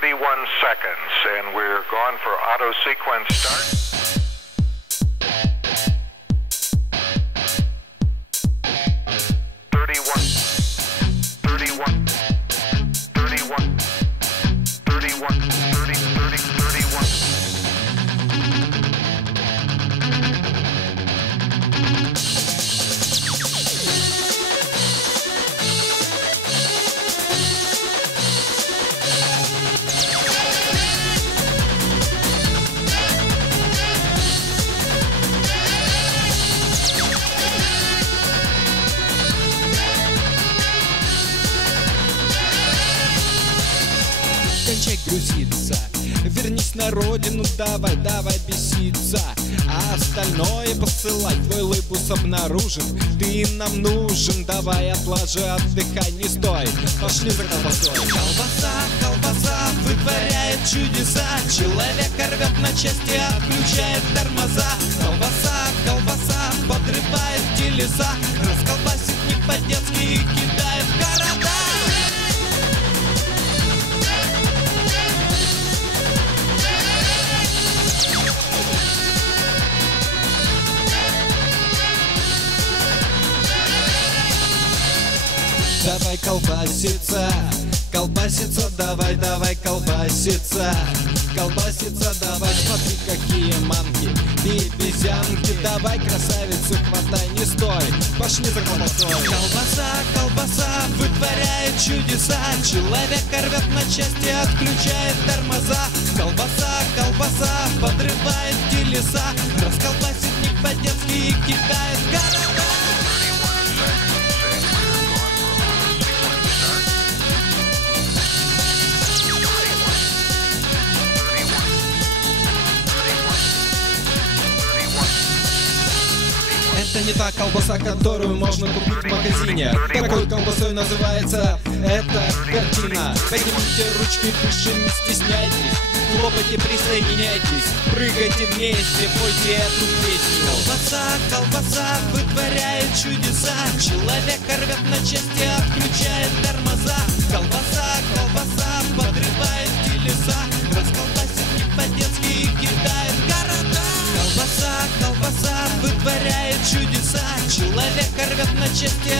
31 seconds, and we're gone for auto sequence start. Кончай грузиться, вернись на родину, давай беситься. А остальное посылать, твой лейбус обнаружит. Ты нам нужен, давай отложи, отдыхай, не стой. Пошли за колбасой. Колбаса вытворяет чудеса. Человека рвет на части, отключает тормоза. Колбаса подрывает телеса. Расколбасит не по-детски и кидает в города. Давай колбаситься, давай колбаситься. Колбаситься, давай, смотри, какие манки, бибизянки. Давай, красавицу, хватай, не стой. Пошли за колбасой. Колбаса вытворяет чудеса. Человека рвет на части, отключает тормоза. Колбаса подрывает телеса. Расколбасит не по-детски и кидает в города. Это не та колбаса, которую можно купить в магазине. Такой колбасой называется эта картина. Поднимите ручки выше, не стесняйтесь. Хлопайте, присоединяйтесь. Прыгайте вместе, пойте эту песню. Колбаса вытворяет чудеса. Человека рвет на части, отключает тормоза. Колбаса подрывает телеса. Расколбасит не по-детски и кидает в города. Колбаса вытворяет чудеса. Человека рвет на части,